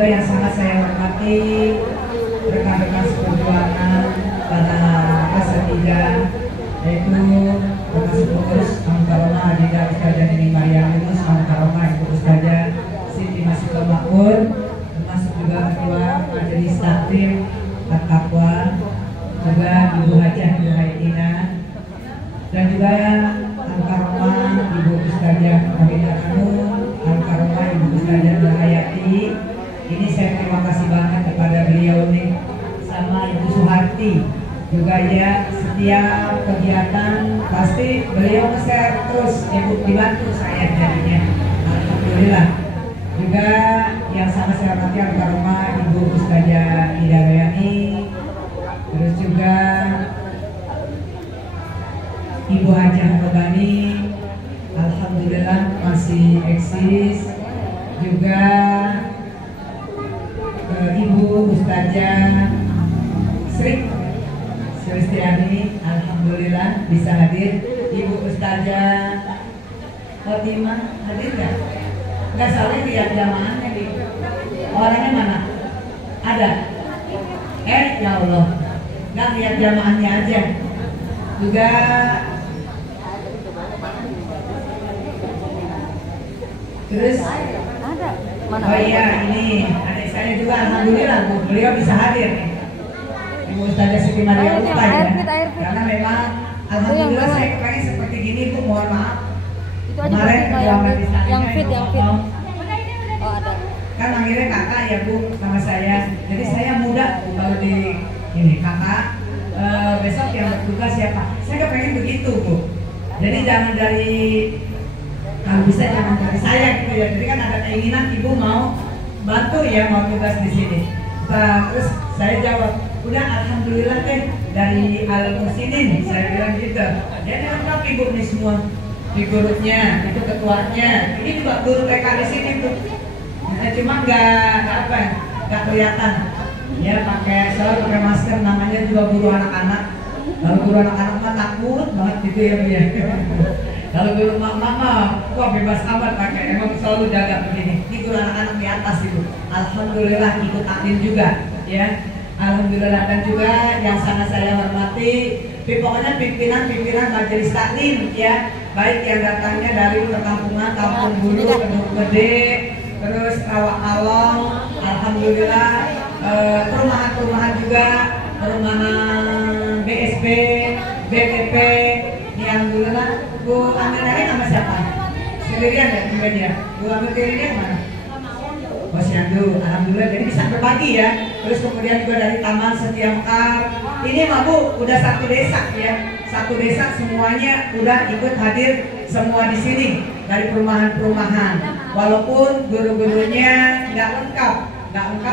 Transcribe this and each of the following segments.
juga yang sangat saya hormati rekan-rekan seperjuangan para asatidzah, yaitu bekas pengurus Al-Karomah Adidah Ustazah Nini Maryam Yunus, Al-Karomah Ibu Ustazah Siti Masiko Makmur, termasuk juga Ketua Majelis Taklim At-Taqwa, juga Ibu Hajah Nurhaitina, dan juga Al-Karomah Ibu Ustazah Aminah Hanum, Al-Karomah Ibu Ustazah Nurhayati. Ini saya terima kasih banget kepada beliau nih, sama Ibu Suharti juga ya, setiap kegiatan pasti beliau nge-share terus, Ibu dibantu saya jadinya, alhamdulillah. Juga yang sama saya hormati Al-Karomah Ibu Ustazah Ida Rayani, terus juga Ibu Hajah Robani, alhamdulillah masih eksis. Juga Ibu Ustazah Sri Sulistiani, alhamdulillah bisa hadir. Ibu Ustazah Fatimah hadir nggak? Nggak salah lihat jamaahnya di orangnya mana? Ada? Ya Allah, nggak lihat jamaahnya aja. Juga terus ada mana? Oh iya, ini adik saya juga alhamdulillah Bu, beliau bisa hadir nih. Ibu Ustazah Siti Maria Upa ya. Karena memang alhamdulillah saya kepengen seperti gini Bu, mohon maaf. Itu aja kemarin yang fit. Oh ada. Kan akhirnya kakak ya Bu sama saya. Jadi saya muda Bu kalau di ini kakak. Besok yang bertugas siapa? Saya kepengen begitu Bu. Jadi jangan dari kalau bisa jangan dari saya gitu ya. Jadi kan ada keinginan Ibu mau bantu ya, mau tugas di sini. Terus saya jawab, udah alhamdulillah deh dari Al-Musinin, saya bilang gitu. Jadi lengkap Ibu nih semua, di grupnya, itu ketuanya, ini juga guru TK di sini tuh. Nah, cuma nggak kelihatan. Ya selalu pakai masker, namanya juga guru anak-anak. Kalau guru anak-anak mah takut banget gitu ya Bu ya. Kalau guru mama, wah bebas amat pakai, emang selalu jaga begini. Ini guru anak-anak di atas itu. Alhamdulillah ikut taklim juga, ya. Alhamdulillah. Dan juga yang sangat saya hormati, pokoknya pimpinan majelis taklim, ya. Baik yang datangnya dari perkampungan, Kampung Bulu, Kedung Gede, terus Rawak Along, alhamdulillah. Perumahan-perumahan juga, perumahan BSB, BTP, ini alhamdulillah. Bu Aminah nama siapa? Sendirian ya juga dia. Bu Aminah mana? Posyandu, alhamdulillah. Jadi bisa berbagi ya. Terus kemudian juga dari Taman Setia Mekar. Ini mah Bu, udah satu desa ya. Satu desa semuanya udah ikut hadir semua di sini dari perumahan-perumahan. Walaupun guru-gurunya nggak lengkap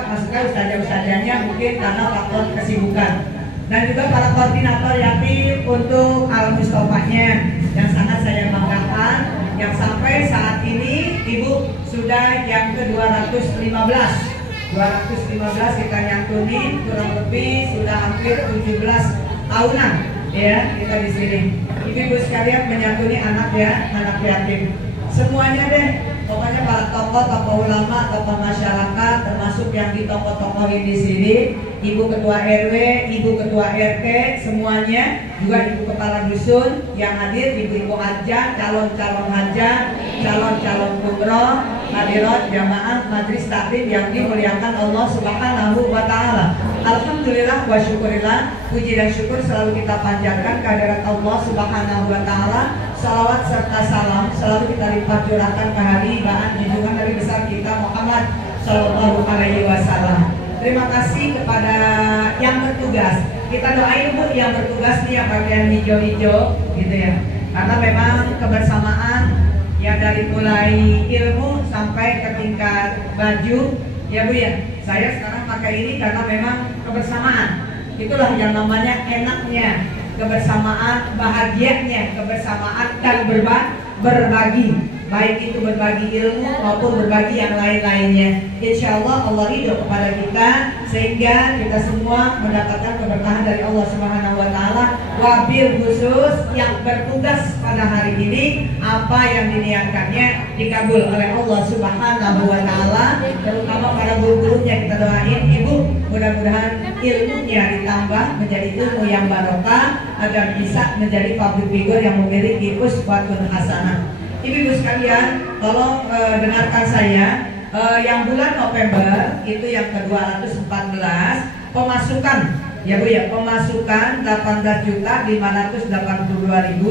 maksudnya ustazah-ustazahnya mungkin karena faktor kesibukan. Dan juga para koordinator yatim untuk Al-Mustofanya yang sangat saya banggakan, yang sampai saat ini Ibu sudah yang ke-215 kita nyantunin, kurang lebih sudah hampir 17 tahunan ya kita di sini. Ibu sekalian menyantuni anak yatim semuanya deh. Pokoknya para tokoh ulama, tokoh masyarakat, termasuk yang di tokoh-tokohin di sini, Ibu Ketua RW, Ibu Ketua RT, semuanya, juga Ibu Kepala Dusun yang hadir, Ibu-Ibu Hajah, calon-calon hajah, calon-calon umroh, hadirat jamaah majelis taklim yang dimuliakan Allah Subhanahu wa Ta'ala. Alhamdulillah wa syukurillah, puji dan syukur selalu kita panjatkan kehadirat Allah Subhanahu wa Ta'ala. Salawat serta salam selalu kita lipat curahkan ke habibaan junjungan Nabi besar kita Muhammad Sallallahu Alaihi Wasallam. Terima kasih kepada yang bertugas. Kita doain Bu yang bertugas nih yang bagian hijau-hijau gitu ya. Karena memang kebersamaan ya dari mulai ilmu sampai ke tingkat baju ya Bu ya. Saya sekarang pakai ini karena memang kebersamaan. Itulah yang namanya enaknya kebersamaan, bahagianya kebersamaan dan berbagi, baik itu berbagi ilmu maupun berbagi yang lain-lainnya. Insya Allah Allah ridho kepada kita sehingga kita semua mendapatkan keberkahan dari Allah Subhanahu wa taala. Wabil khusus yang bertugas pada hari ini, apa yang diniatkannya dikabul oleh Allah Subhanahu wa taala, terutama para guru-gurunya kita doain. Ibu, mudah-mudahan ilmunya ditambah menjadi ilmu yang barokah agar bisa menjadi public figure yang memiliki uswatun hasanah. Ibu-ibu sekalian, tolong dengarkan saya. Yang bulan November itu yang ke-214 pemasukan ya Bu ya, pemasukan 18.582.000,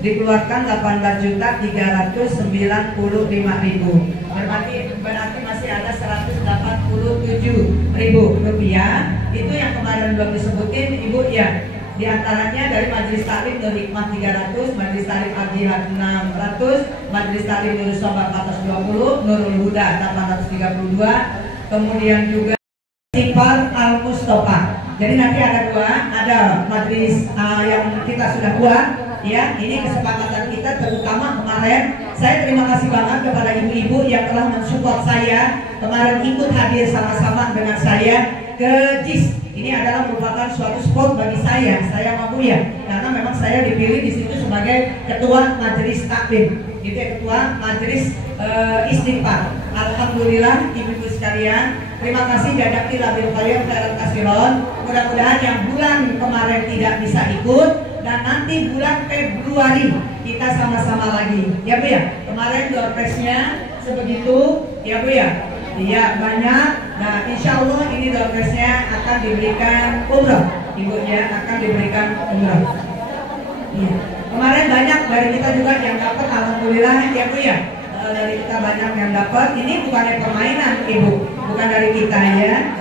dikeluarkan 18.395.000, berarti masih ada 187.000 rupiah. Itu yang kemarin belum disebutin Ibu ya. Di antaranya dari Majelis Taklim Nur Hikmah 300, Majelis Taklim Al-Jihad 600, Majelis Taklim Nur Sobat 420, Nurul Huda 832, kemudian juga Sifar Al-Mustafa. Jadi nanti ada dua, ada majelis yang kita sudah buat ya. Ini kesepakatan kita, terutama kemarin saya terima kasih banget kepada ibu-ibu yang telah mensupport saya kemarin ikut hadir sama-sama dengan saya ke JIS. Ini adalah merupakan suatu sport bagi saya mampu ya, karena memang saya dipilih di situ sebagai ketua majelis taklim, gitu ya, ketua majelis istighfar. Alhamdulillah ibu-ibu sekalian, terima kasih jadaki labil kalian khairan kasiron. Mudah-mudahan yang bulan kemarin tidak bisa ikut dan nanti bulan Februari kita sama-sama lagi, ya Bu ya. Kemarin door prize-nya sebegitu, ya Bu ya. Iya banyak. Nah insya Allah ini door prize-nya akan diberikan umroh, ibunya akan diberikan umroh. Iya. Kemarin banyak dari kita juga yang dapat, alhamdulillah ya Bu ya. Dari kita banyak yang dapat. Ini bukannya permainan ibu, bukan dari kita ya.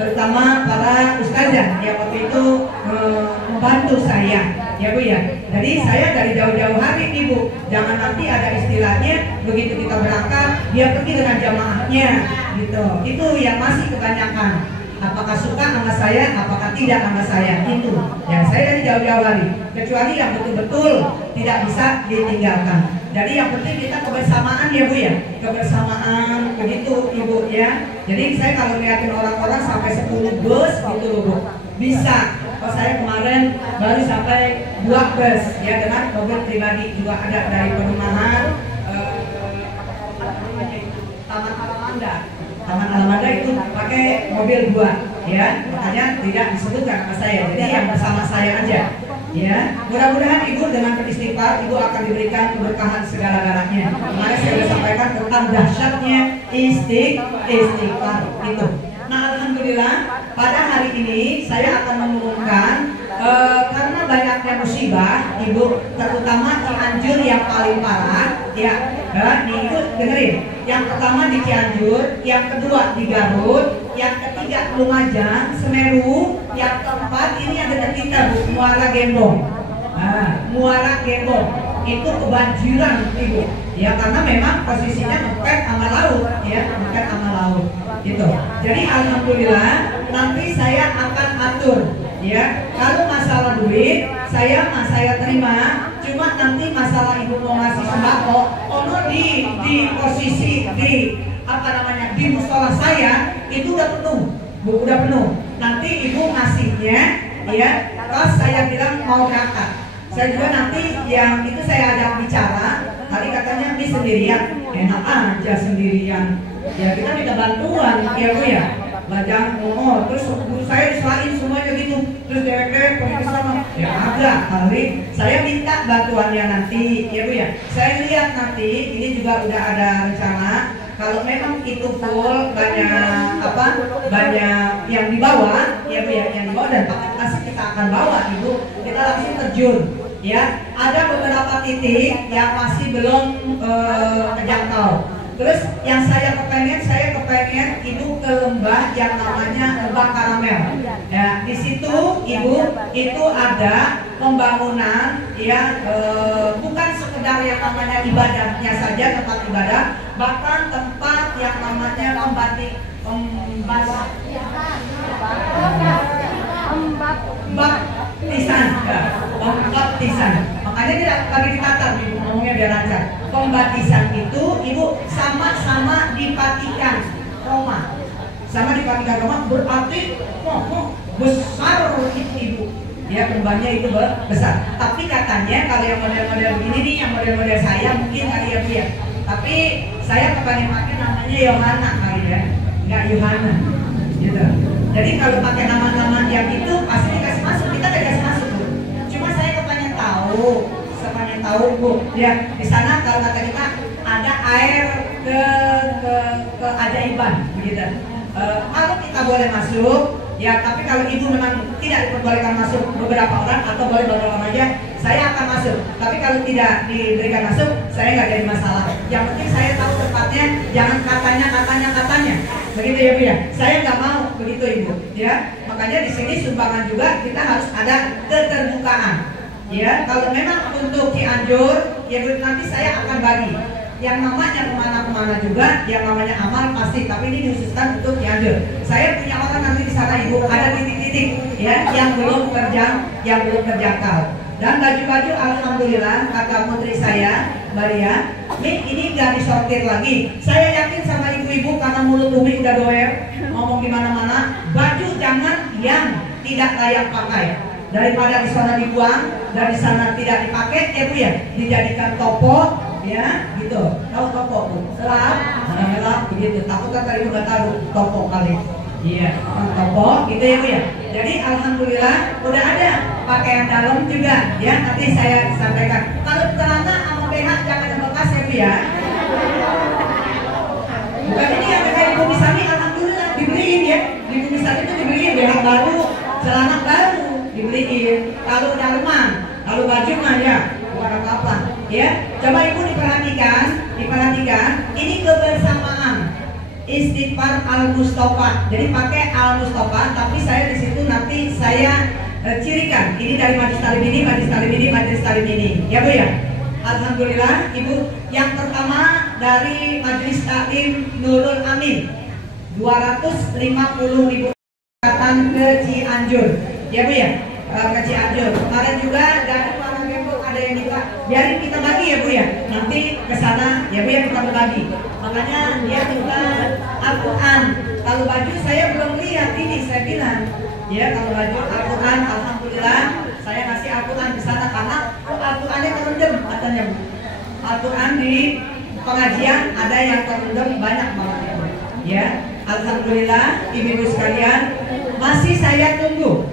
Terutama para ustazah yang waktu itu membantu saya, ya Bu ya. Jadi saya dari jauh-jauh hari ibu, jangan nanti ada istilahnya begitu kita berangkat dia pergi dengan jamaahnya, gitu. Itu yang masih kebanyakan. Apakah suka sama saya, apakah tidak sama saya, itu. Ya saya dari jauh-jauh hari, kecuali yang betul-betul tidak bisa ditinggalkan. Jadi yang penting kita kebersamaan ya Bu ya, kebersamaan begitu Ibu ya. Jadi saya kalau ngeliatin orang-orang sampai 10 bus gitu loh Bu, bisa. Kalau saya kemarin baru sampai 2 bus ya, dengan mobil pribadi juga ada dari perumahan Taman Alamanda. Taman Alamanda itu pakai mobil 2 ya, makanya tidak disebutkan sama saya. Jadi yang bersama saya aja. Ya, mudah-mudahan ibu dengan beristighfar ibu akan diberikan keberkahan segala-galanya. Kemarin saya sudah sampaikan tentang dahsyatnya istighfar itu. Nah, alhamdulillah pada hari ini saya akan mengumumkan karena banyaknya musibah ibu, terutama Cianjur yang paling parah ya. Nih ibu dengerin. Yang pertama di Cianjur, yang kedua di Garut, yang ketiga Lumajang, Semeru, yang keempat ini yang dekat kita Bu, Muara Gembong. Nah, Muara Gembong itu kebanjiran ibu. Ya karena memang posisinya mepet sama laut ya, mepet sama laut. Gitu. Jadi alhamdulillah nanti saya akan atur ya. Kalau masalah duit saya terima. Cuma nanti masalah ibu mau ngasih sembako, ono di posisi di di musola saya itu udah penuh, Bu, udah penuh. Nanti ibu ngasihnya ya, terus saya bilang mau berangkat. Saya juga nanti yang itu saya ajak bicara. Tadi katanya ini sendirian, enak aja sendirian. Ya kita minta bantuan ya Bu ya. Bajang terus saya diselain semuanya gitu. Terus dewek pergi ke sana. Ya ada kali saya minta bantuannya nanti ya Bu ya. Saya lihat nanti ini juga udah ada rencana. Kalau memang itu full banyak yang dibawa ya Bu ya, yang dibawa dan paket asik kita akan bawa Ibu. Kita langsung terjun ya. Ada beberapa titik yang masih belum terjangkau. Terus yang saya kepengen Ibu ke lembah yang namanya Lembah Karamel. Ya, di situ Ibu itu ada pembangunan ya, bukan sekedar yang namanya ibadahnya saja, tempat ibadah, bahkan tempat yang namanya pembaptisan. Makanya tidak lagi ditatar Ibu ngomongnya biar lancar. Pembaptisan itu Ibu sama-sama di Vatikan Roma. sama di pagi agama berarti besar ibu. Ya kembangnya itu besar. Tapi katanya kalau yang model-model begini nih, yang model-model saya mungkin kali ya Bu ya. Tapi saya kepengen pakai namanya Yohana kali ya, nggak Yohana, gitu. Jadi kalau pakai nama-nama yang itu pasti dikasih masuk, kita dikasih masuk Bu. Cuma saya kepengen tahu Bu, ya di sana kalau kata kita ada air keajaiban, begitu. Kalau kita boleh masuk, ya tapi kalau ibu memang tidak diperbolehkan masuk beberapa orang atau boleh beberapa orang aja, saya akan masuk. Tapi kalau tidak diberikan masuk, saya nggak jadi masalah. Yang penting saya tahu tempatnya, jangan katanya. Begitu ya Bu ya. Saya nggak mau begitu Ibu. Ya, makanya di sini sumbangan juga kita harus ada keterbukaan. Ya, kalau memang untuk Cianjur, ya Bu, nanti saya akan bagi. Yang namanya kemana-kemana juga, yang namanya amal pasti, tapi ini dikhususkan untuk Cianjur. Saya punya orang nanti di sana Ibu, ada titik-titik ya yang belum terjangkau. Dan baju-baju alhamdulillah kata putri saya, Maria, ini nggak disortir lagi. Saya yakin sama ibu-ibu karena mulut Umi udah doer ngomong di mana-mana, baju jangan yang tidak layak pakai. Daripada di sana dibuang, dari sana tidak dipakai, ya Bu ya, dijadikan topo, ya gitu. Tahu topo Bu? Selap, begitu. Takut kan tadi udah tahu topo kali. Iya, topo, gitu ya Bu ya. Jadi alhamdulillah udah ada pakaian dalam juga, ya. Nanti saya sampaikan. Kalau celana sama BH jangan ada bekas ya Bu ya. Bukan ini yang kayak Ibu Misami, alhamdulillah dibeliin ya. Di Ibu Misami itu dibeliin BH baru, celana baru dibeliin. Kalau daleman, kalau baju mah ya bukan apa-apa, ya. Coba Ibu diperhatikan, ini kebersamaan Istighfar Al-Mustafa. Jadi pakai Al-Mustafa, tapi saya di situ nanti saya cirikan. Ini dari Majelis Talim ini, ya Bu ya. Alhamdulillah Ibu. Yang pertama dari Majelis Talim Nurul Amin, 250.000 datang ke Cianjur, ya Bu ya. Ke Cianjur. Kemarin juga dari Muara Gembong ada yang minta, biarin kita bagi ya Bu ya. Nanti ke sana ya Bu ya, kita berbagi. Makanya dia minta Al-Quran. Kalau baju saya belum lihat ini, saya bilang ya kalau baju Al-Quran alhamdulillah saya kasih Al-Quran di sana karena Al-Qurannya terendam katanya Bu. Al-Quran di pengajian ada yang terendam banyak banget ya. Alhamdulillah ibu-ibu sekalian, masih saya tunggu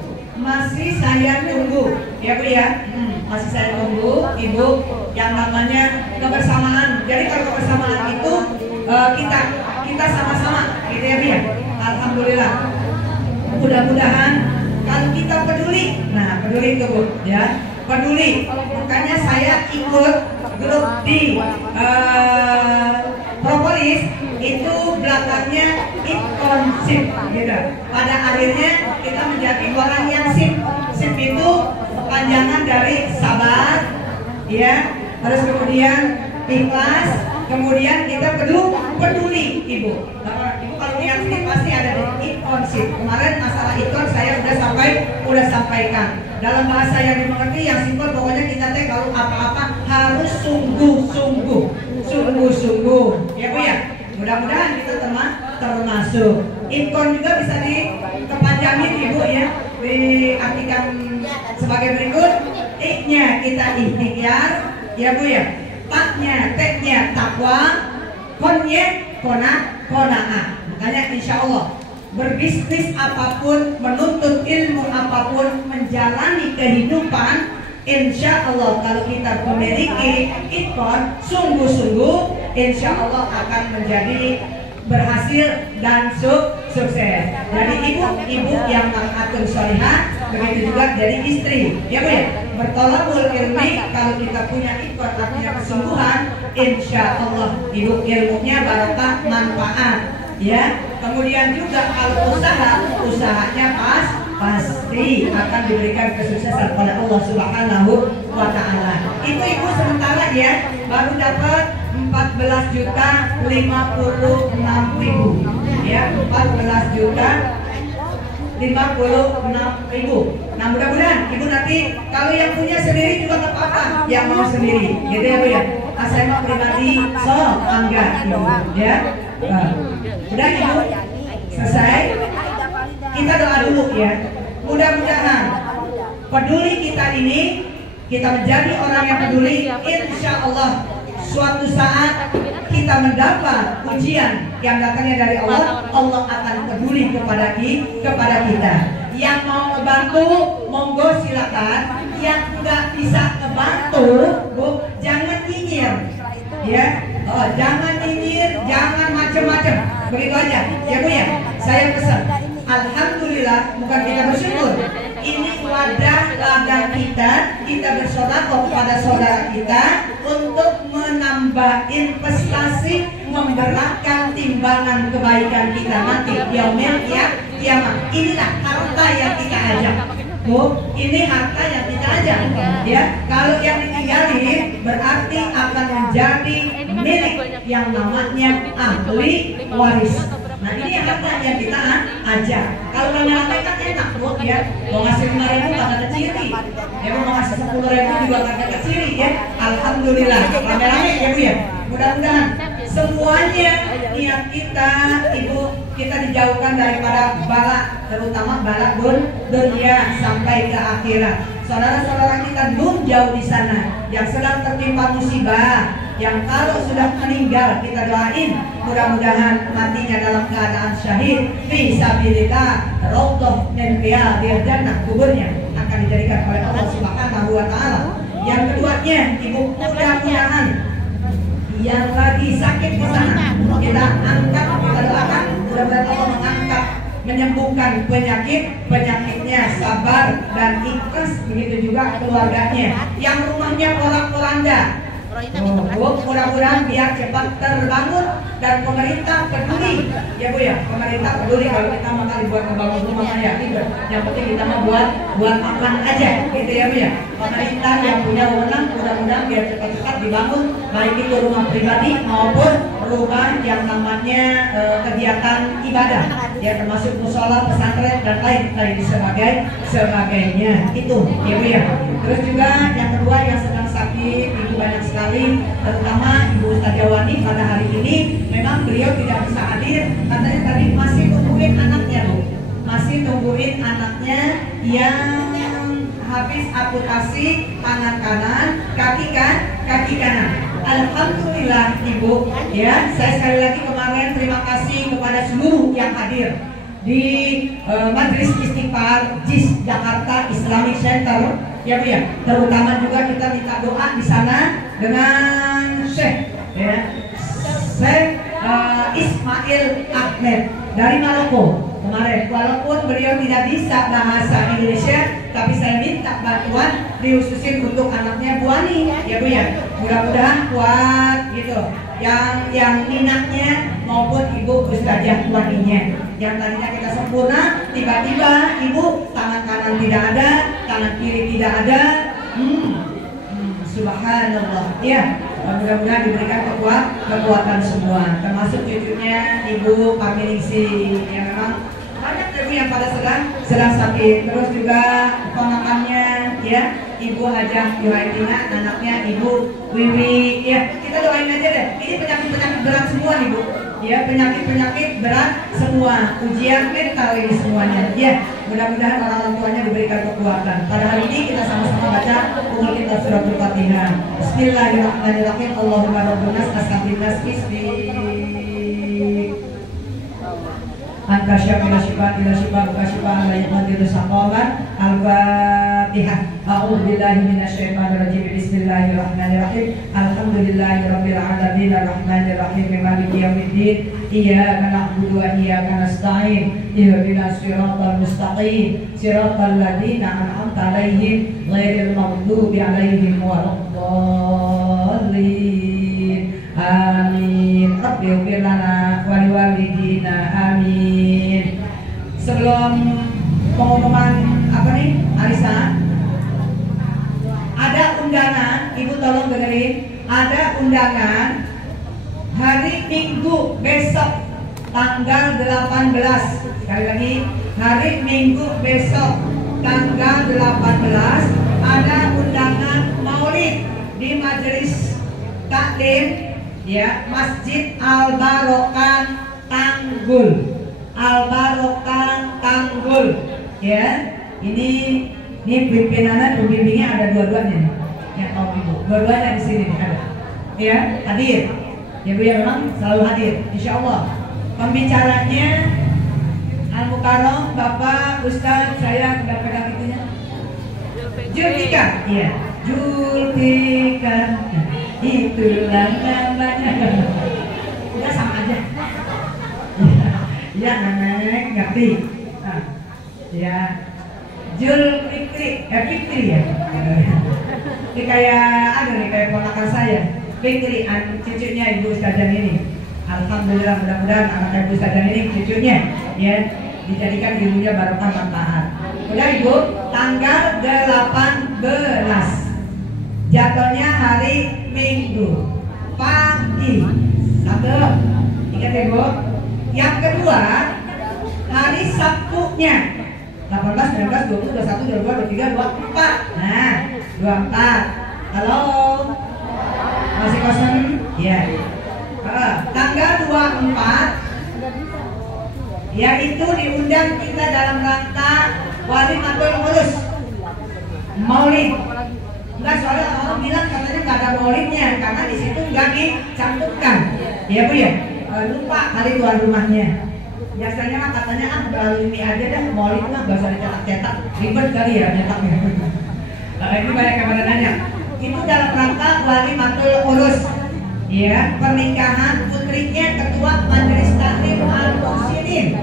ya Bu ya. Masih saya tunggu Ibu yang namanya kebersamaan. Jadi kalau kebersamaan itu kita sama-sama gitu ya Bu ya. Alhamdulillah. Mudah-mudahan kalau kita peduli itu Bu ya. Peduli. Makanya saya ikut grup di Propolis itu belakangnya Ikonsip gitu. Pada akhirnya kita menjadi orang yang sip itu panjangan dari sabar ya, terus kemudian ikhlas, kemudian kita peduli Ibu. Ibu kalau lihat sini pasti ada di Ikonsip. Kemarin masalah ikon saya udah sampaikan dalam bahasa yang dimengerti yang simpel. Pokoknya kita kalau apa-apa harus sungguh-sungguh ya Bu ya. Mudah-mudahan kita termasuk. Ikon juga bisa dikepanjangin Ibu ya, diartikan sebagai berikut. I-nya kita ikhtiar ya Bu ya, T-nya takwa, Kon-nya kona'ah. Makanya insya Allah berbisnis apapun, menuntut ilmu apapun, menjalani kehidupan, insya Allah kalau kita memiliki ikon sungguh-sungguh, insya Allah akan menjadi berhasil dan sukses. Jadi ibu yang mengatakan sholihah, begitu juga jadi istri ya Bu ya. Bertolakul ilmi, kalau kita punya ikon artinya kesungguhan, insya Allah ibu ilmunya barokah, manfaat ya. Kemudian juga kalau usahanya pasti akan diberikan kesuksesan oleh Allah Subhanahu wa Ta'ala. Itu Ibu sementara ya baru dapat 14.056.000 ya, 14.056.000. Nah mudah-mudahan Ibu nanti kalau yang punya sendiri juga nggak apa-apa, yang mau sendiri gitu ya Bu ya. Saya mau pribadi angga Ibu ya. Udah Ibu Selesai? Kita doa dulu ya. Mudah-mudahan peduli kita ini, kita menjadi orang yang peduli. Insya Allah suatu saat kita mendapat ujian yang datangnya dari Allah, Allah akan peduli kepada kita. Yang mau ngebantu, monggo silakan. Yang nggak bisa ngebantu, Bu, jangan nyinyir, ya. Oh, jangan nyinyir, jangan macam-macam. Begitu aja, ya Bu ya. Saya pesan. Alhamdulillah, bukan kita bersyukur. Ini wadah ladang kita bersedekah kepada saudara kita untuk menambah investasi, memberatkan timbangan kebaikan kita nanti yaumil kiamat. Inilah harta yang kita ajak. Bu, ini harta yang kita ajak. Ya, kalau yang ditinggalin berarti akan menjadi milik yang namanya ahli waris. Nah, ini harta yang kita ajak. Kalau rame-rame kan enak, Bu, ya. Mau ngasih 5.000 nggak keciri, ya mau ngasih 10.000 juga nggak keciri, ya. Alhamdulillah, rame-rame ya Bu ya. Mudah-mudahan semuanya niat kita, Ibu, kita dijauhkan daripada bala, terutama bala dunia sampai ke akhirat. Saudara-saudara kita belum jauh di sana yang sedang tertimpa musibah, yang kalau sudah meninggal kita doain mudah-mudahan matinya dalam keadaan syahid fisabilillah, raudhah min riyadil jannah, kuburnya akan dijadikan oleh Allah Subhanahu wa taala. Yang keduanya, Ibu, mudah-mudahan yang lagi sakit di sana kita angkat, kita doakan mudah-mudahan Allah mengangkat, menyembuhkan penyakitnya, sabar dan ikhlas. Begitu juga keluarganya yang rumahnya porak-poranda. Mudah-mudahan biar cepat terbangun dan pemerintah peduli, ya Bu ya. Pemerintah peduli kalau kita mau kali buat ngebangun rumah ya, gitu. Yang penting kita mau buat makan aja, gitu ya Bu ya. Pemerintah yang punya wewenang mudah-mudahan biar cepat-cepat dibangun, baik itu rumah pribadi maupun rumah yang namanya kegiatan ibadah, ya termasuk musola, pesantren dan lain sebagainya. Itu, ya Bu ya. Terus juga yang kedua yang sedang sakit, Ibu banyak sekali, terutama Ibu Ustadzah Wani pada hari ini memang beliau tidak bisa hadir, katanya tadi masih tungguin anaknya Bu, masih tungguin anaknya yang habis amputasi tangan kanan, kaki kanan. Alhamdulillah Ibu, ya saya sekali lagi kemarin terima kasih kepada seluruh yang hadir di Majelis Istighfar JIS Jakarta Islamic Center, ya Bu ya. Terutama juga kita minta doa di sana dengan Syekh, ya, Syekh Ismail Ahmed dari Maroko kemarin. Walaupun beliau tidak bisa bahasa Indonesia, tapi saya minta bantuan dihususin untuk anaknya Bu Ani, ya Bu ya. Mudah-mudahan kuat gitu. Yang minatnya maupun Ibu Ustadzah Waninya. Yang tadinya kita sempurna, tiba-tiba Ibu tangan kanan tidak ada, tangan kiri tidak ada. Subhanallah, ya. Mudah-mudahan diberikan kekuatan semua, termasuk cucunya Ibu Paminingsi yang memang banyak Ibu yang pada sedang sakit. Terus juga ponakannya, ya, Ibu Hajah Yuraitina, anaknya Ibu Wiwi, ya. Kita doain aja deh. Ini penyakit-penyakit berat semua nih Bu, ya, penyakit-penyakit berat semua, ujian mental ini semuanya, ya. Mudah-mudahan orang tuanya diberikan kekuatan. Pada hari ini kita sama-sama baca umul kita suratul Fatihah. Bismillahirrahmanirrahim. Allahumma rabbuna asqatin nas bismi anta syafila syifa ila syifa buka syifa ala yaqdiru saqaman. Al-Fatihah. A'udzubillahi minasyaitonir rajim. Bismillahirrahmanirrahim. Alhamdulillahirabbil alamin arrahmanir rahim maliki yaumiddin. Iyyaka na'budu wa iyyaka nasta'in. Ihdinas siratal mustaqim. Siratal ladzina an'amta 'alaihim ghairil maghdubi 'alaihim waladdallin. Amin. Rabbighfir lana wa liwalidina. Amin. Sebelum pengumuman apa nih, Arisa? Ada undangan, Ibu tolong dengerin. Ada undangan hari Minggu besok tanggal 18. Sekali lagi, hari Minggu besok tanggal 18 ada undangan Maulid di Majelis Taklim, ya, Masjid Al Barokah Tanggul. Al-Barokah Tanggul. Ya, ini pimpinannya, pembimbingnya ada dua-duanya nih. Yang tahu ibu, dua-duanya di sini nih ada. Ya, hadir. Ya Bu ya, memang selalu hadir, insya Allah. Pembicaranya Al-Mukarram Bapak Ustadz, saya udah pegang itunya. Julfikar, iya. Julfikar, itulah namanya. Udah sama aja. Ya, nenek ngerti. Nah, ya, Fikri ya. Ini kayak ponakan saya. Fikri, cucunya Ibu Ustazah ini. Alhamdulillah, mudah-mudahan anak Ibu Ustazah ini cucunya ya dijadikan ibunya barokah manfaat. Udah Ibu, tanggal 18 jatuhnya hari Minggu pagi. Satu, ingat Ibu. Yang kedua hari Sabtunya 18, 19, 20, 21, 22, 23, 24. Nah, 24. Halo. Masih kosong? Ya. Tanggal 24 yaitu diundang kita dalam rangka Walimatul Urus Maulid. Enggak, soalnya orang bilang katanya nggak ada maulidnya karena di situ nggak dicantumkan. Ya Bu ya. Lupa kali tuan rumahnya. Biasanya mah katanya ini aja dah, maulid mah gak usah dicetak-cetak, ribet kali ya nyetaknya. Ini banyak yang pada nanya. Itu dalam rangka Walimatul Urus, ya, pernikahan putrinya Ketua Majelis Taklim Al-Muhsinin,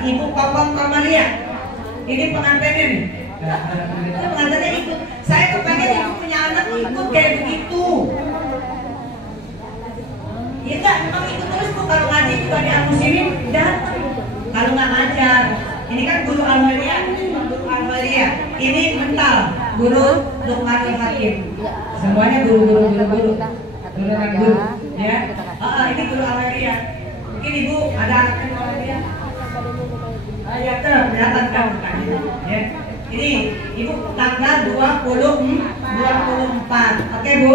Ibu Papang Kamalia. Ini pengantinnya nih. Itu pengantinnya ikut. Saya kepengen ibu punya anak ikut kayak begitu. Ya enggak, memang ikut terus Bu, kalau ngaji juga di Al-Muhsinin dan kalau nggak ngajar. Ini kan guru Al-Walia, ini mental guru Luqmanul Hakim. Semuanya guru ya. Ini guru Al-Walia. Mungkin Ibu ada anaknya Al-Walia. Ya kelihatan kan ya. Ini Ibu tanggal 24. Oke Bu.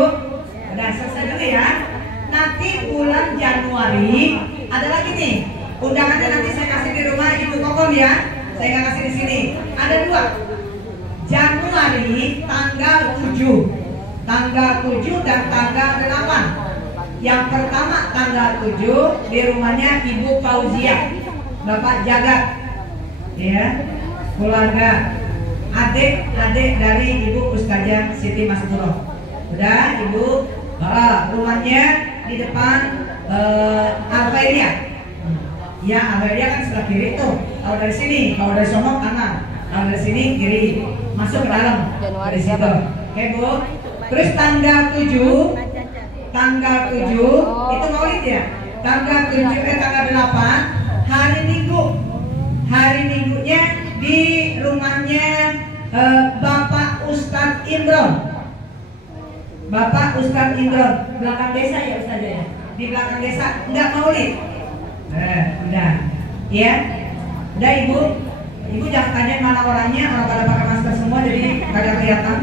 Udah selesai dulu ya. Nanti bulan Januari ada lagi nih undangannya, nanti saya kasih di rumah Ibu Kokom ya. Saya nggak kasih di sini. Ada 2 Januari tanggal 7 dan tanggal 8. Yang pertama tanggal 7 di rumahnya Ibu Fauziah, Bapak Jagat, ya, keluarga, adik dari Ibu Ustazah Siti Masburoh. Udah Ibu, rumahnya di depan Al-Khairiyah. Ya, Al-Khairiyah kan sebelah kiri tuh. Kalau dari sini, kalau dari sono kanan, kalau dari sini kiri, masuk ke dalam dari situ. Oke Bu. Terus tanggal 7 itu Maulid ya. Tanggal 8 hari Minggu. Hari Minggunya di rumahnya Bapak Ustadz Imron. Bapak Ustadz Imron, belakang desa ya Ustadz ya. Di belakang desa enggak Maulid. Udah. Ya. Udah Ibu jangan tanya mana orangnya, orang pada pakai masker semua jadi kagak kelihatan.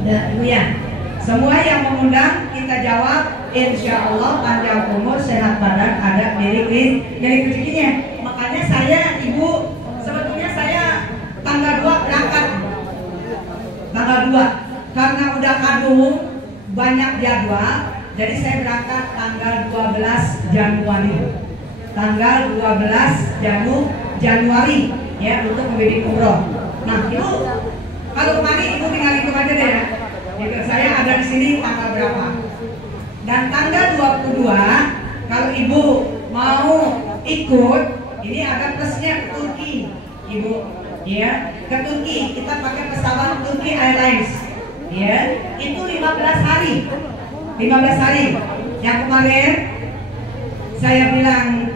Udah Ibu ya. Semua yang mengundang kita jawab, insya Allah panjang umur, sehat badan, ada milik rezekinya. Makanya saya Ibu, sebetulnya saya tanggal 2 berangkat. Tanggal 2 karena udah kadung banyak jadwal, jadi saya berangkat tanggal 12 Januari. Tanggal 12 Januari ya, untuk membidik umroh. Nah Ibu, kalau kemarin Ibu tinggal hitung aja deh ya. Saya ada di sini tanggal berapa. Dan tanggal 22 kalau Ibu mau ikut, ini ada plusnya ke Turki Ibu, ya, ke Turki kita pakai pesawat Turki Airlines. Ya, itu 15 hari. Yang kemarin saya bilang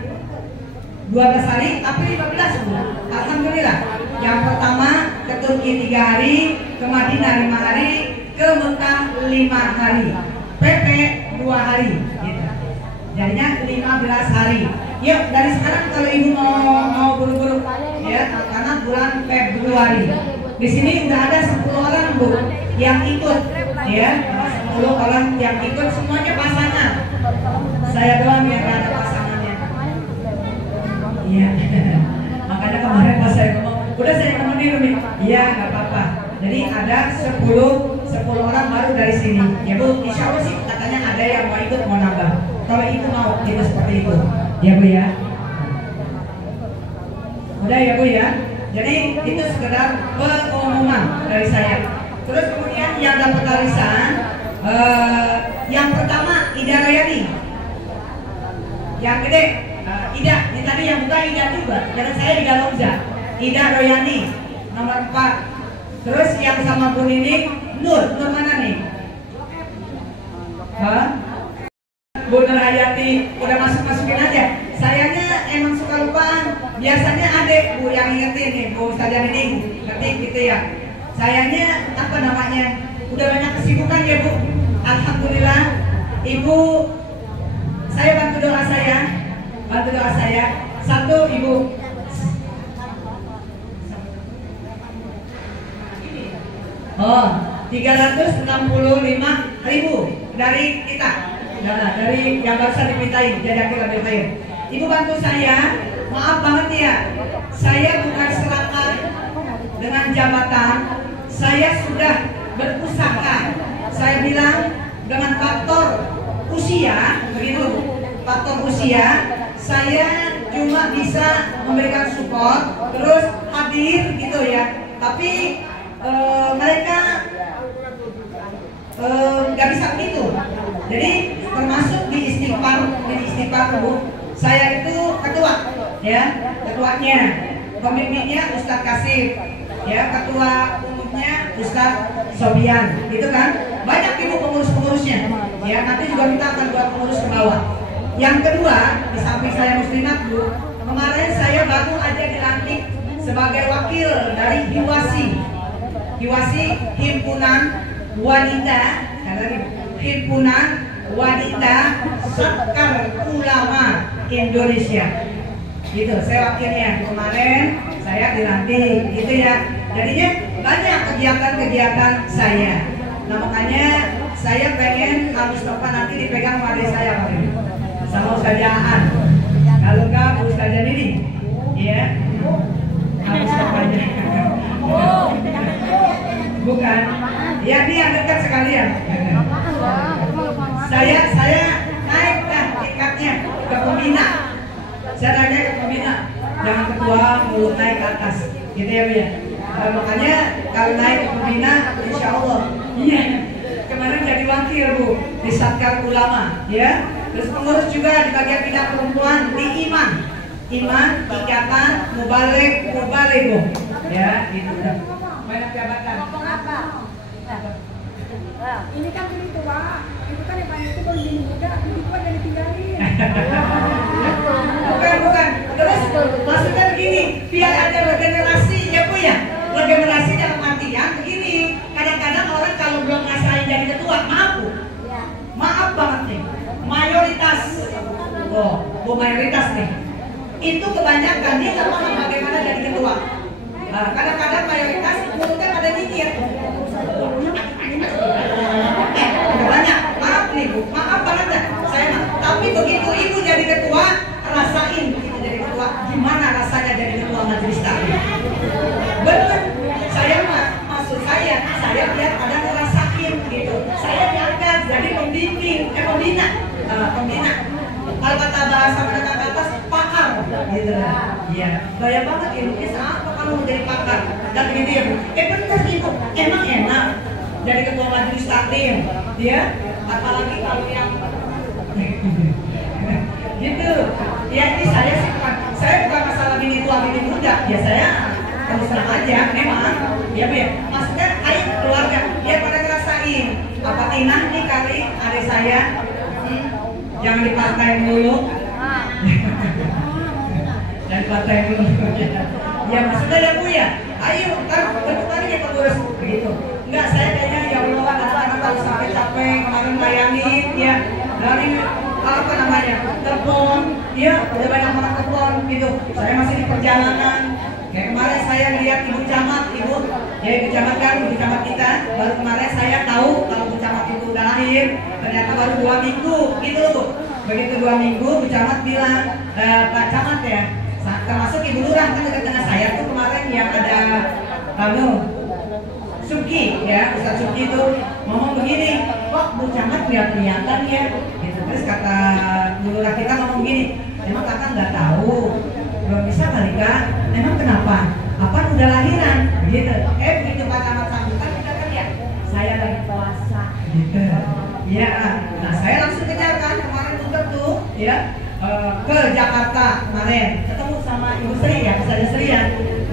12 hari, tapi 15 Bu. Alhamdulillah. Yang pertama ke Turki 3 hari, ke Madinah 5 hari, ke Mekah 5 hari, PP 2 hari gitu. Jadinya 15 hari. Yuk dari sekarang kalau Ibu mau buru-buru ya, karena bulan Februari. Di sini udah ada 10 orang Bu yang ikut ya, 10 orang yang ikut, semuanya pasangan. Saya doang yang ada pasangannya. Iya, nggak apa-apa. Jadi ada 10 orang baru dari sini. Ya Bu, insya Allah sih katanya ada yang mau ikut, mau nambah. Kalau Ibu mau, itu seperti itu. Ya Bu ya. Udah ya Bu ya. Jadi itu sekedar pengumuman dari saya. Terus kemudian yang dapat arisan, yang pertama Ida Royani. Yang gede, Ida. Ini tadi yang buka Ida juga. Jangan saya Ida Lomza. Ida Royani nomor 4. Terus yang sama pun ini Nur mana nih? Hah? Bu Nur Hayati, udah masukin aja. Sayangnya emang suka lupaan. Biasanya adek Bu yang ingetin nih, Bu Ustazah ini ngerti gitu ya. Sayangnya apa namanya? Udah banyak kesibukan ya Bu. Alhamdulillah, Ibu, saya bantu doa saya. Satu Ibu. Oh, 365.000 dari kita. Dari yang barusan dimintain, jadi lebih baik. Ibu bantu saya, maaf banget ya. Saya bukan serakah dengan jabatan. Saya sudah berusaha. Saya bilang dengan faktor usia, begitu. Faktor usia, saya cuma bisa memberikan support, terus hadir gitu ya. Tapi mereka nggak bisa begitu. Jadi termasuk di istighfar Bu. Saya itu ketua, ya, ketuanya, pemimpinnya Ustadz Kasif, ya, ketua umumnya Ustadz Sobian, gitu kan? Banyak Ibu pengurus-pengurusnya, ya. Nanti juga kita akan buat pengurus ke bawah. Yang kedua, di samping saya muslimat Bu, kemarin saya baru aja dilantik sebagai wakil dari Hiwasi Himpunan Wanita, Himpunan Wanita Sekar Ulama Indonesia. Gitu, saya wakilnya. Kemarin saya dilantik, gitu ya. Jadinya banyak kegiatan-kegiatan saya. Nah makanya saya pengen habis Mustafa nanti dipegang sama adik saya Pak, sama Ustazah. Kalau enggak Ustazah ini, ya. Habis Mustafanya. Bukan. Ya ini yang dekat sekalian. Saya naik tingkatnya ke pembina. Saya naiknya ke pembina. Jangan ketua mulut naik ke atas. Gitu ya Bu ya. Makanya kalau naik ke pembina, insya Allah. Iya. Kemarin jadi wakil Bu di Satkar Ulama, ya. Terus pengurus juga di bagian bidang perempuan di Iman, Ikatan Mubalik Bu. Ya, gitu. Banyak jabatan. Ini kan jadi tua, itu kan yang banyak itu baru jadi muda, ini tua jadi tinggalin. Bukan. Terus maksudnya begini, biar ada regenerasi ya Bu ya. Regenerasi dalam artian begini. Kadang-kadang orang kalau belum ngerasain jadi ketua, maaf banget nih. Mayoritas, mayoritas nih. Itu kebanyakan dia nggak paham bagaimana jadi ketua. Kadang-kadang mayoritas mulutnya pada nyinyir. Banyak, maaf nih Bu, maaf banget ya. Tapi begitu Ibu jadi ketua, rasain begitu jadi ketua, gimana rasanya jadi ketua majelis taklim. Betul, maksud saya biar ada ngerasain gitu. Saya diangkat jadi pembina. Kalau kata bahasa mereka ke atas, pakar, gitu. Iya, gaya banget ilmunya apa kalau mau jadi pakar dan begitu ya Bu. Benar Ibu, emang enak jadi ketua majelis taklim, ya. Apalagi kalau yang gitu. Ya ini saya bukan masalah bini tua bini muda. Ya saya terus terang aja, memang. Ya Bu ya. Maksudnya ayo keluarga, biar pada ngerasain. Apa Tina nih kali adik saya. Jangan dipakai dulu. Jangan dipakai dulu. Ya maksudnya ya Bu ya. Ayo, bentukannya kayak pengurus begitu. Enggak, saya kayaknya ya Allah anak-anak kalau sampai capek kemarin layani ya dari apa namanya telepon, ya udah banyak orang telepon gitu. Saya masih di perjalanan. Kayak kemarin saya lihat Ibu Camat, Ibu Camat kan, Ibu Camat kita. Baru kemarin saya tahu kalau Ibu Camat itu udah lahir, ternyata baru 2 minggu gitu loh Bu. Begitu 2 minggu, Bu Camat bilang, Pak Camat ya, termasuk Ibu Lurah kan dekat dengan saya tuh kemarin yang ada Lalu Suki ya, Ustaz Suki itu ngomong begini, kok Bu Camat kelihatan ya gitu. Terus kata guru kita ngomong gini, emang kakak nggak tahu, belum bisa kali kak, emang kenapa? Apa udah lahiran gitu. Begitu Pak Camat sambutan kita kan ya, saya lagi puasa gitu ya. Nah saya langsung kejar kan kemarin tuh ya, ke Jakarta kemarin ketemu sama Ibu Sri ya, Ustazah Sri ya,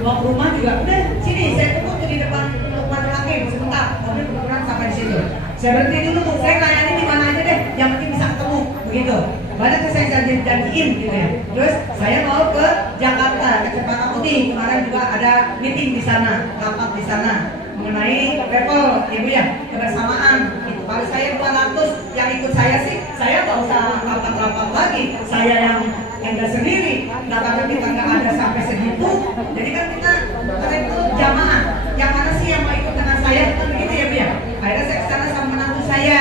mau ke rumah juga udah sini saya tunggu tuh di depan Lukman Hakim sebentar, mobil kebetulan sampai di situ. Saya berhenti dulu tuh, saya kayak di mana aja deh, yang penting bisa ketemu begitu. Banyak yang saya janjiin gitu ya. Terus saya mau ke Jakarta, ke Cempaka Putih, kemarin juga ada meeting di sana, rapat di sana mengenai travel, ibu ya, kebersamaan. Gitu. Kalau saya 200 yang ikut saya sih, saya nggak usah rapat-rapat lagi. Saya yang enggak sendiri, nah karena kita nggak ada sampai segitu, jadi kan kita itu jamaah. Yang mana sih yang mau ikut dengan saya? Kan begitu ya, Bu ya. Akhirnya saya kesana sama menantu saya,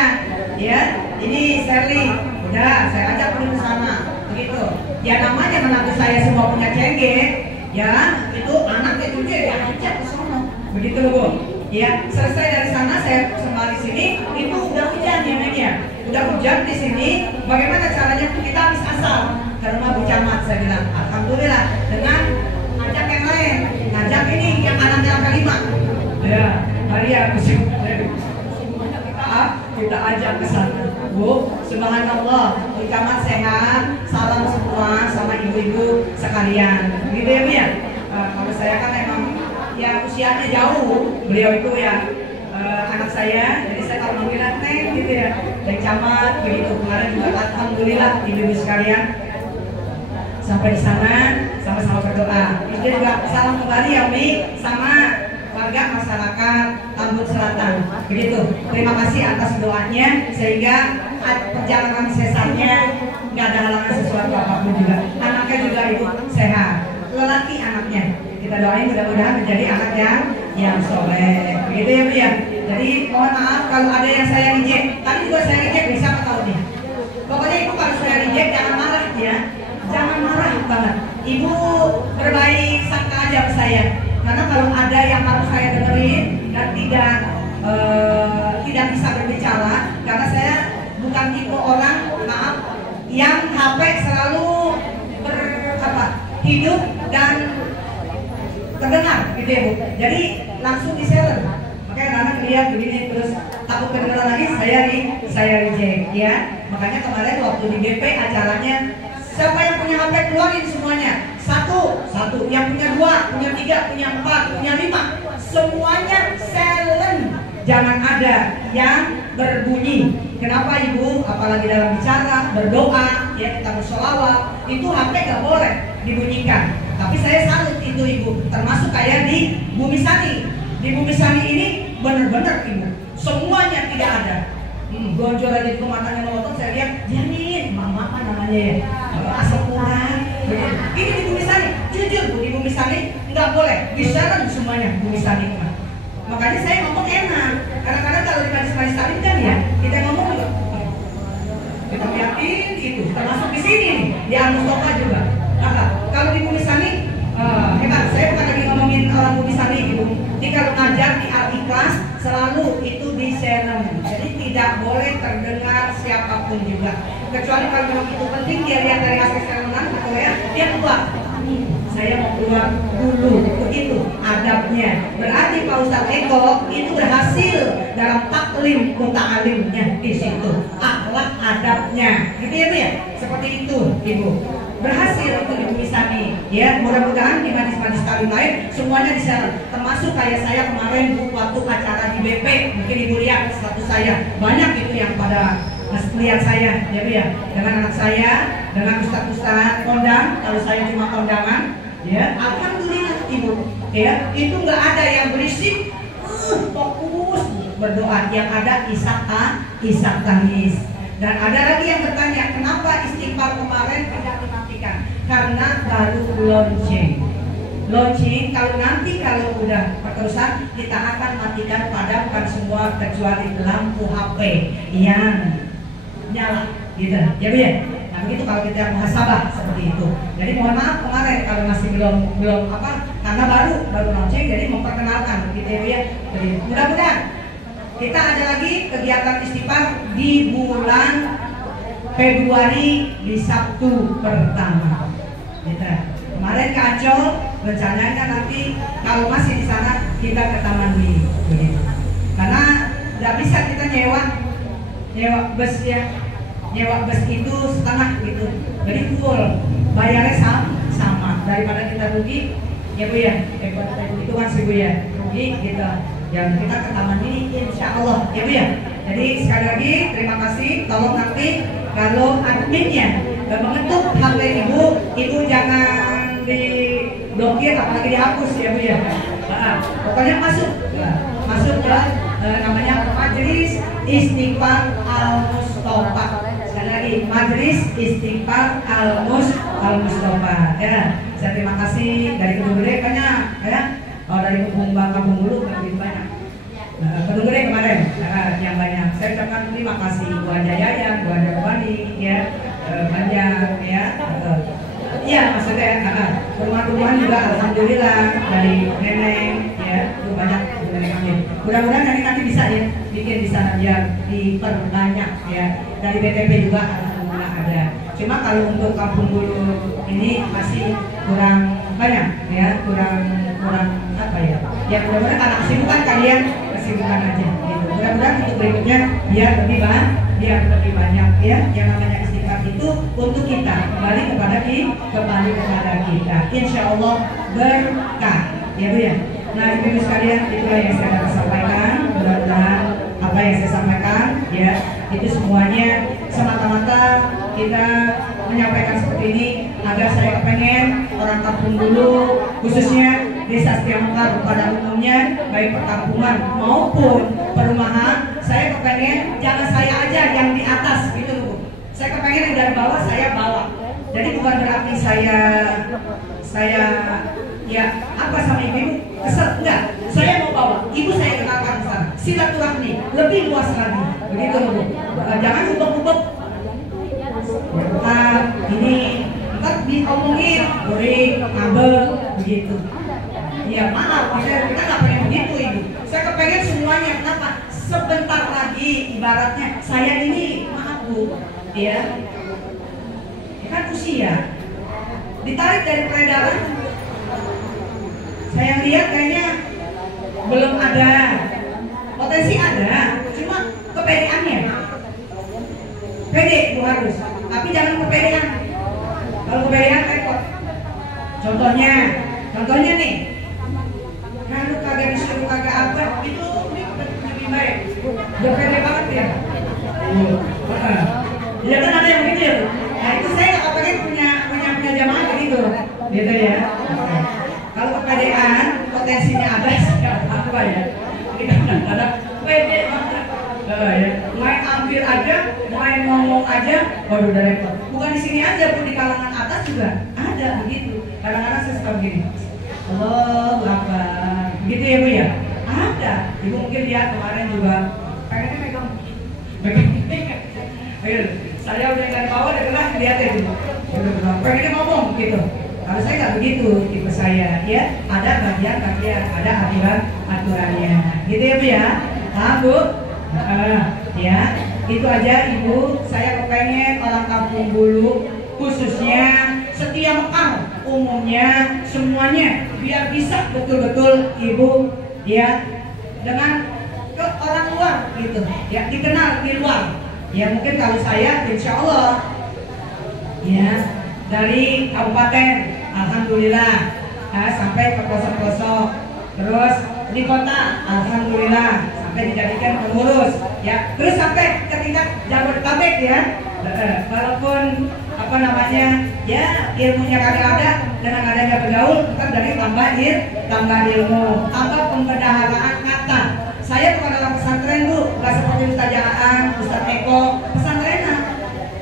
ya. Ini Sherly, udah saya ajak dulu ke sana, begitu. Ya namanya menantu saya semua punya cengge, ya itu anaknya itu dia diajak ke sana, begitu Bu. Ya selesai dari sana saya kembali sini, itu udah hujan ya, Meg ya. Udah hujan di sini, bagaimana caranya kita habis asal ke rumah Bu Camat, saya bilang alhamdulillah dengan ngajak yang lain, ngajak ini yang anaknya angka 5 ya, Maria kita ajak ke sana. Bu, subhanallah, Bu Camat sehat, salam semua sama ibu-ibu sekalian, gitu ya Bu ya. Kalau saya kan emang ya usianya jauh, beliau itu ya anak saya, jadi saya kalau manggilnya Neng gitu ya, Neng Camat begitu. Kemarin juga alhamdulillah ibu-ibu sekalian sampai di sana sama-sama berdoa. Itu juga salam kembali ya Mi sama warga masyarakat Tambun Selatan. Begitu. Terima kasih atas doanya sehingga perjalanan sesarnya nggak ada halangan sesuatu apapun juga. Anaknya juga ibu sehat, lelaki anaknya. Kita doain mudah-mudahan menjadi anak yang soleh. Begitu ya Bu ya. Jadi mohon maaf kalau ada yang saya reject. Tadi juga saya reject, bisa apa tahu nih. Pokoknya ibu kalau saya reject jangan marah ya. Jangan marah banget. Ibu berbaik sangka aja ke saya. Karena kalau ada yang harus saya dengerin dan tidak bisa berbicara, karena saya bukan tipe orang, maaf, yang HP selalu hidup dan terdengar gitu ya Bu. Jadi langsung di share. Makanya anak lihat begini terus takut kedengeran lagi, saya reject ya. Makanya kemarin waktu di GP acaranya, siapa yang punya HP keluarin semuanya. Satu, yang punya 2, punya 3, punya 4, punya 5, semuanya silent. Jangan ada yang berbunyi. Kenapa Ibu? Apalagi dalam bicara, berdoa, ya kita bersolawat, itu HP gak boleh dibunyikan. Tapi saya salut itu Ibu, termasuk kayak di Bumi Sani. Di Bumi Sani ini benar-benar Ibu, semuanya tidak ada. Gonjol aja itu matanya melotot, saya lihat jamin, mama apa namanya ya, asal kurang. Ini di Bumi Sani, jujur Bu, di Bumi Sani nggak boleh, bisa semuanya Bumi Sani. Makanya saya ngomong enak. Kadang-kadang kalau di majelis taklim kan ya, kita ngomong juga, kita yakin itu, termasuk di sini nih, di Al-Mustafa juga. Kalau di Bumi Sani, hebat. Saya bukan lagi ngomongin orang Bumi Sani Ibu. Jadi kalau ngajar di Al-Ikhlas selalu itu di silent. Jadi tidak boleh terdengar siapapun juga. Kecuali kalau memang itu penting, dia lihat dari hasil sermonan, betul ya, dia keluar. Saya mau keluar dulu, begitu adabnya. Berarti Pak Ustadz Eko itu berhasil dalam taklim muta'alimnya di situ, akhlak adabnya, gitu ya Bu ya. Seperti itu Ibu. Berhasil itu Ibu Misani, ya mudah-mudahan di majlis-majlis taklim lain semuanya di sana, termasuk kayak saya kemarin Bu, waktu acara di BP, mungkin Ibu lihat status saya banyak itu yang pada lihat saya, ya Bu ya, dengan anak saya, dengan ustadz-ustadz kondang, kalau saya cuma kondangan, ya alhamdulillah Ibu, ya itu nggak ada yang berisik, fokus berdoa, yang ada isak tangis. Dan ada lagi yang bertanya, kenapa istighfar kemarin tidak dimatikan? Karena baru launching, kalau udah berterusan kita akan matikan, padamkan semua kecuali lampu HP yang nyala, gitu ya Bu ya. Nah begitu kalau kita muhasabah seperti itu. Jadi mohon maaf kemarin kalau masih belum karena baru launching, jadi memperkenalkan gitu ya. Jadi mudah-mudahan kita ada lagi kegiatan istighfar di bulan Februari di Sabtu pertama. Gitu. Kemarin ke Ancol, rencananya nanti kalau masih di sana kita ke Taman Mini, begitu. Karena nggak bisa kita nyewa bus ya, nyewa bus itu setengah gitu, jadi full, bayarnya sama daripada kita rugi, ya Bu ya, itu kan sih Bu ya, rugi gitu. Yang kita ke Taman Mini, insya Allah ya Bu ya. Jadi sekali lagi terima kasih, tolong nanti kalau adminnya mengetuk HP ibu jangan diblokir apalagi dihapus ya Bu ya. Pokoknya masuk ke namanya Majelis Istighfar Al-Mustofa. Sekali lagi Majelis Istighfar Al-Mustofa ya. Saya terima kasih dari Kedung Gede banyak ya. Dari Kampung Bulu lebih banyak. Kedung Gede kemarin yang banyak. Saya ucapkan terima kasih Bu Jaya, Bu Wani ya, banyak ya. Iya maksudnya rumah-rumahan juga alhamdulillah dari nenek ya, itu banyak. Mudah-mudahan nanti bisa ya bikin di sana biar diperbanyak ya. Dari BTP juga alhamdulillah ada. Cuma kalau untuk Kampung Bulu ini masih kurang banyak ya, kurang apa ya. Ya mudah-mudahan karena kesibukan kalian kesibukan aja gitu. Mudah-mudahan untuk berikutnya biar lebih banyak ya. Yang namanya istighfar itu untuk kita kembali kepada kita. Insya Allah berkah ya Bu ya. Nah ibu sekalian, itulah yang saya akan sampaikan. Mudah-mudahan apa yang saya sampaikan ya itu semuanya semata-mata kita menyampaikan seperti ini agar saya pengen orang Kampung Bulu khususnya Desa Setia Mekar pada umumnya baik perkampungan maupun perumahan, saya kepengen jangan saya aja yang di atas gitu loh. Saya kepengen yang dari bawah saya bawa. Jadi bukan berarti saya ya apa sama ibu kesel, enggak, saya mau bawa ibu, saya kenalkan ke sana, silaturahmi lebih luas lagi begitu Bu. Jangan ubek-ubek ini ntar diomongin beri ngabel begitu ya. Maaf kita nggak pengen begitu ibu, saya kepengen semuanya. Kenapa? Sebentar lagi ibaratnya saya ini maaf Bu ya, kan usia ditarik dari peredaran. Saya lihat kayaknya belum ada, potensi ada, cuma kepedeannya. Pede Bu harus, tapi jangan kepedean. Kalau kepedean repot. Contohnya nih, kalau kagak disuruh kagak apa, itu lebih baik. Udah pede banget ya. Ya kan ada yang begitu ya. Nah itu saya nggak pengen punya jamaah begitu, gitu ya. Kalau kepedean potensinya ada apa ya? Ini kadang-kadang pede banget. Ya. Main ambil aja, main ngomong aja, waduh udah repot. Bukan di sini aja pun di kalangan atas juga ada begitu. Kadang-kadang saya suka begini. Allahu Akbar. Begitu ya Bu ya? Ada. Ibu mungkin lihat kemarin juga pengennya megang. Ayo, saya udah dari bawah udah gerak lihat ya Bu. Pengennya ngomong gitu. Kalau saya nggak begitu tipe saya ya, ada bagian-bagian, ada aturannya. Gitu ya Bu ya? Paham Bu? Ya, itu aja Ibu. Saya kepengen orang Kampung Bulu khususnya Setia Mekar umumnya semuanya biar bisa betul-betul Ibu ya dengan ke orang luar gitu ya, dikenal di luar ya. Mungkin kalau saya insya Allah ya dari kabupaten alhamdulillah sampai ke pelosok-pelosok, terus di kota alhamdulillah sampai dijadikan pengurus ya, terus sampai ke tingkat Jabodetabek ya. Walaupun apa namanya ya ilmunya kagak ada, dengan adanya bergaul kan dari tambah ilmu, tambah pembendaharaan kata. Saya bukan orang pesantren Bu, nggak seperti Ustaz Jaan, Ustaz Eko pesantrenan.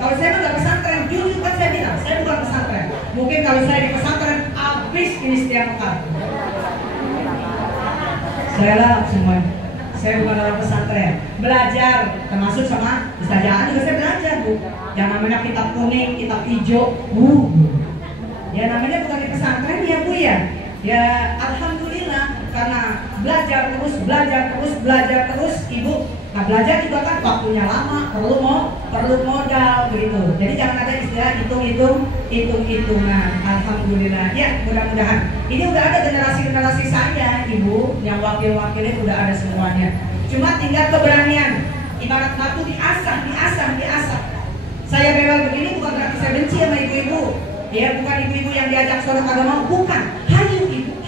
Kalau saya nggak pesantren, jujur kan saya bilang saya bukan pesantren. Mungkin kalau saya di pesantren habis ini Setia Mekar. Saya lah semuanya. Saya bukan orang pesantren, belajar termasuk sama Ustaz Jaan juga saya belajar Bu. yang namanya kitab kuning, kitab hijau. Ya namanya bukan di pesantren ya Bu ya. Ya alhamdulillah karena belajar terus Ibu. Nah belajar juga kan waktunya lama, perlu modal begitu. Jadi jangan ada istilah hitung-hitungan. Alhamdulillah ya, mudah-mudahan ini udah ada generasi saya Ibu, yang wakil-wakilnya udah ada semuanya. Cuma tinggal keberanian. Ibarat batu diasah. Saya bela begini bukan berarti saya benci sama ibu-ibu. Ya bukan ibu-ibu yang diajak sholat agama, bukan. Hayu Ibu.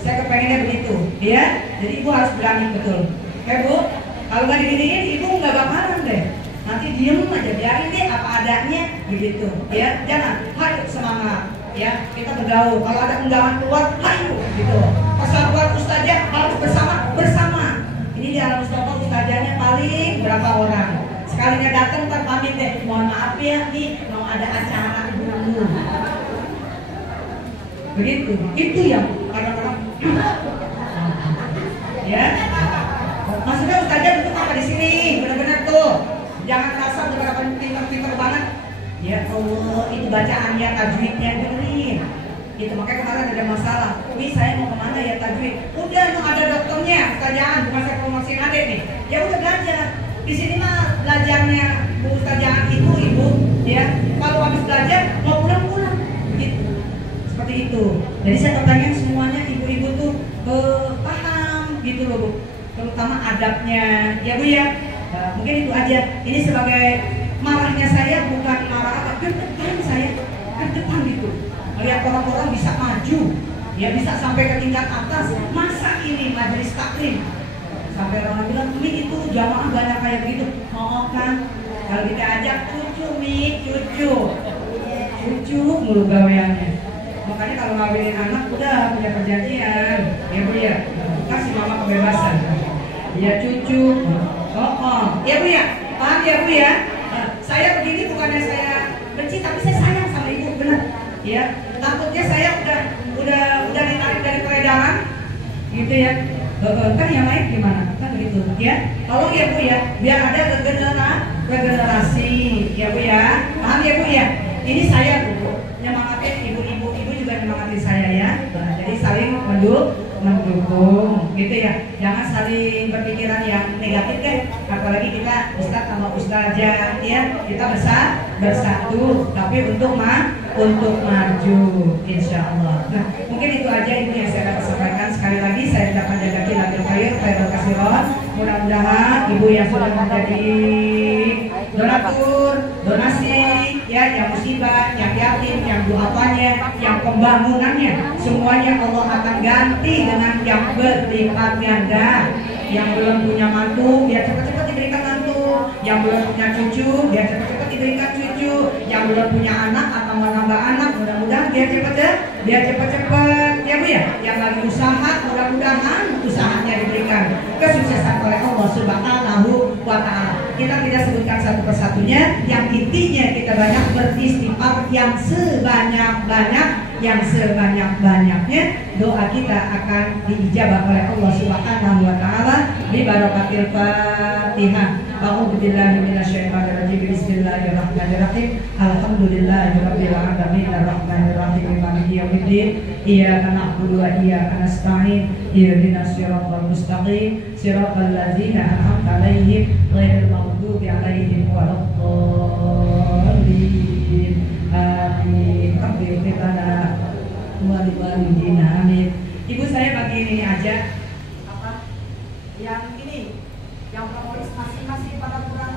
Saya kepengennya begitu, ya. Jadi ibu harus berani betul. Bu, kalau nggak diginiin ibu nggak bakalan deh. Nanti diem aja, biarin deh apa adanya, begitu. Ya, jangan. Hayu semangat. Ya, kita bergaul. Kalau ada undangan keluar, hayu, gitu. Persatuan ustazah harus bersama. Ini di alam Mustafa ustazahnya paling berapa orang. Sekalinya datang ntar pamit deh. Mohon maaf ya, nih mau ada acara dulu. Begitu. Itu yang kadang-kadang. Ya. Maksudnya ustazah itu apa di sini? Benar-benar tuh. Jangan rasa beberapa pinter banget. Ya Allah, itu bacaannya, tajwidnya dengerin. Itu makanya kemarin ada masalah. Umi saya mau kemana ya tajwid? Udah, mau ada dokternya, ustazah, bukan saya promosiin adek nih. Ya udah belajar. Di sini mah belajarnya Bu ustazah ibu, ya. Kalau habis belajar mau pulang. Gitu. Seperti itu. Jadi saya kepengen semuanya ibu-ibu tuh paham gitu loh Bu. Terutama adabnya, ya Bu ya. Mungkin itu aja. Ini sebagai marahnya saya bukan marah apa, gergetan saya, gergetan gitu. Melihat orang-orang bisa maju, ya bisa sampai ke tingkat atas. Masa ini majelis taklim? Sampai orang bilang, Mi itu jamaah banyak kayak begitu. Oh kan, kalau kita ajak cucu Mi, cucu mulu gaweannya. Makanya kalau ngawinin anak udah punya perjanjian, ya Bu ya, kasih mama kebebasan. Ya cucu, ya Bu ya, paham ya Bu ya. Saya begini bukannya saya benci, tapi saya sayang sama ibu, benar. Ya, takutnya saya udah ditarik dari peredaran, gitu ya. Kan yang lain gimana? Kan begitu, ya. Tolong ya Bu ya, biar ada regenerasi, ya Bu ya. Paham ya Bu ya? Ini saya Bu, nyemangatin ibu juga nyemangatin saya ya. Jadi saling mendukung, gitu ya. Jangan saling berpikiran yang negatif kan. Apalagi kita ustaz sama ustazah, ya. Kita bersatu, tapi untuk maju, insya Allah. Nah, mungkin itu aja Ibu yang saya akan sampaikan. Sekali lagi saya ucapkan jazakallahu khairan, khairan. Mudah-mudahan Ibu yang sudah menjadi donatur, donasi, ya, yang musibah, yang yatim, yang duapanya, yang pembangunannya, semuanya Allah akan ganti dengan yang berlipat ganda. Yang belum punya mantu, biar cepat-cepat diberikan mantu. Yang belum punya cucu, biar cepat-cepat diberikan cucu. Yang belum punya anak atau menambah anak, mudah-mudahan biar cepat-cepat, ya Bu ya. Yang lagi usaha, mudah-mudahan usahanya diberikan kesuksesan oleh Allah Subhanahu wa Ta'ala. Kita tidak sebutkan satu persatunya, yang intinya kita banyak beristighfar yang sebanyak-banyaknya, doa kita akan diijabah oleh Allah Subhanahu wa Ta'ala. Bi barakatil Fatihah. A'udzu billahi minasyaitonir rajim. Bismillahirrahmanirrahim. Alhamdulillahirabbil alamin arrahmanir rahim maliki yaumiddin. Iyyaka na'budu wa iyyaka nasta'in. Ihdinas siratal mustaqim. Siratal ladzina an'amta 'alaihim ghairil maghdubi 'alaihim waladdallin. Amin. Rabbil qitana wal walidina amin. Ibu saya bagi ini aja apa? Yang ini, yang penulis masing-masing pada kurang